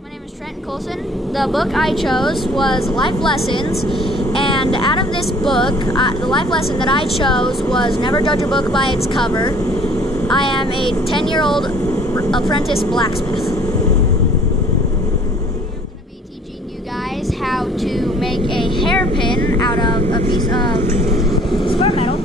My name is Trent Colson. The book I chose was Life Lessons, and out of this book, the life lesson that I chose was never judge a book by its cover. I am a 10-year-old apprentice blacksmith. I'm going to be teaching you guys how to make a hairpin out of a piece of square metal.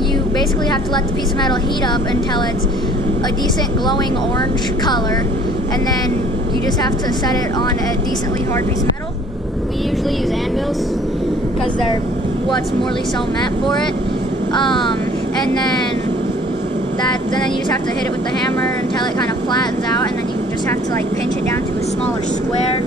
You basically have to let the piece of metal heat up until it's a decent glowing orange color, and then you just have to set it on a decently hard piece of metal. We usually use anvils because they're what's morely so meant for it. And then you just have to hit it with the hammer until it kind of flattens out, and then you just have to like pinch it down to a smaller square.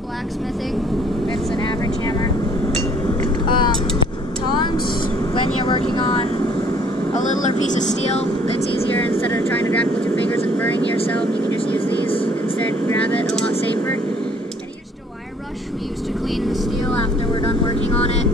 Blacksmithing. It's an average hammer. Tongs, when you're working on a littler piece of steel, it's easier. Instead of trying to grab it with your fingers and burning yourself, you can just use these instead and grab it, a lot safer. And here's just a wire brush we use to clean the steel after we're done working on it.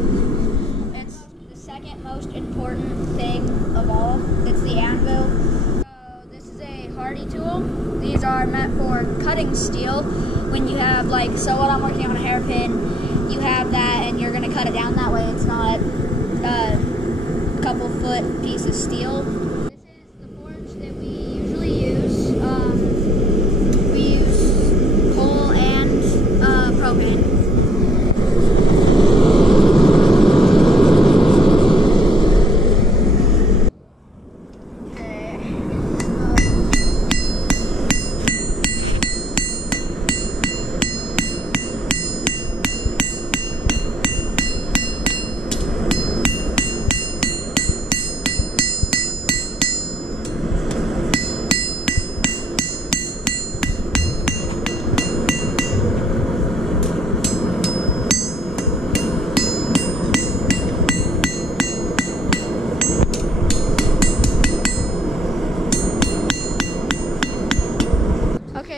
It's the second most important thing of all. It's the anvil. This is a hardy tool. These are meant for cutting steel. When you have so when I'm working on a hairpin, you have that and you're going to cut it down that way. It's not a couple foot piece of steel. This is the forge that we usually use. We use coal and propane.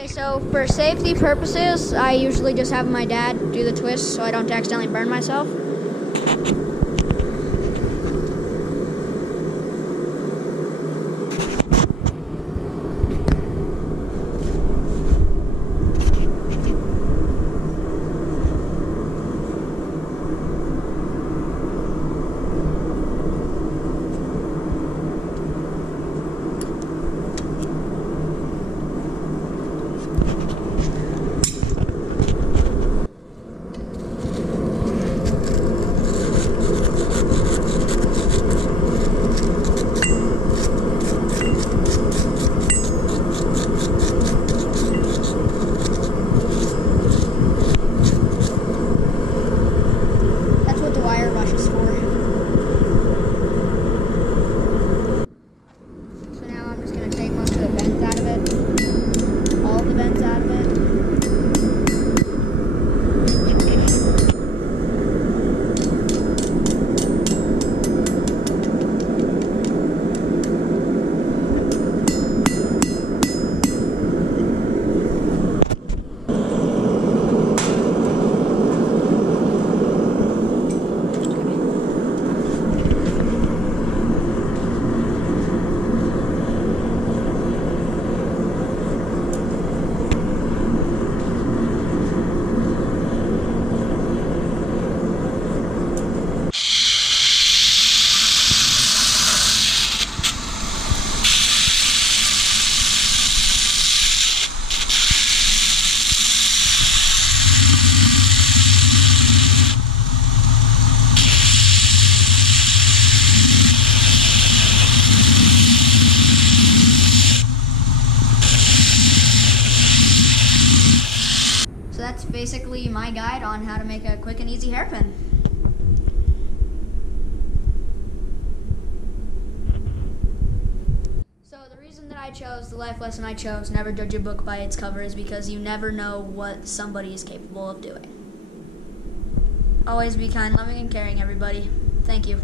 So for safety purposes, I usually just have my dad do the twist so I don't accidentally burn myself. that's basically my guide on how to make a quick and easy hairpin. So the reason that I chose, the life lesson I chose, never judge a book by its cover, is because you never know what somebody is capable of doing. Always be kind, loving, and caring, everybody. Thank you.